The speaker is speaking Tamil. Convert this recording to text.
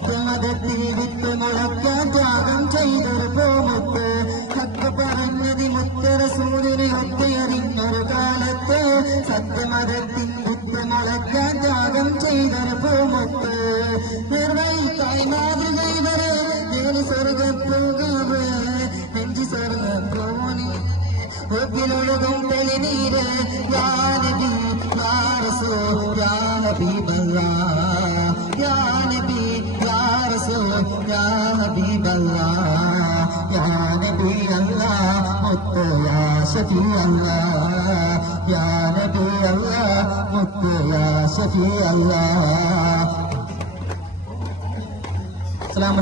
சத்தமதத்திரிவித்து முழக்கம் தியாகம் செய்தொரு போமுத்து சத்த பரநதி முத்தர சூதினை ஒத்தையறிஞர் ஒரு காலத்து சத்தமதத்தின் புத்த முழக்கம் தியாகம் செய்தொரு போமுத்து நிர்வை தாய் மாதிரி வேறு சொருக போகவு நெஞ்சு சொருக போனி ஒப்பில் உலகம் தெளி நீர் யானபி யானபி பல்லா யான Nabi Allah, अलाह ya या Allah Ya Nabi Allah, अलाह ya या Allah अहलाम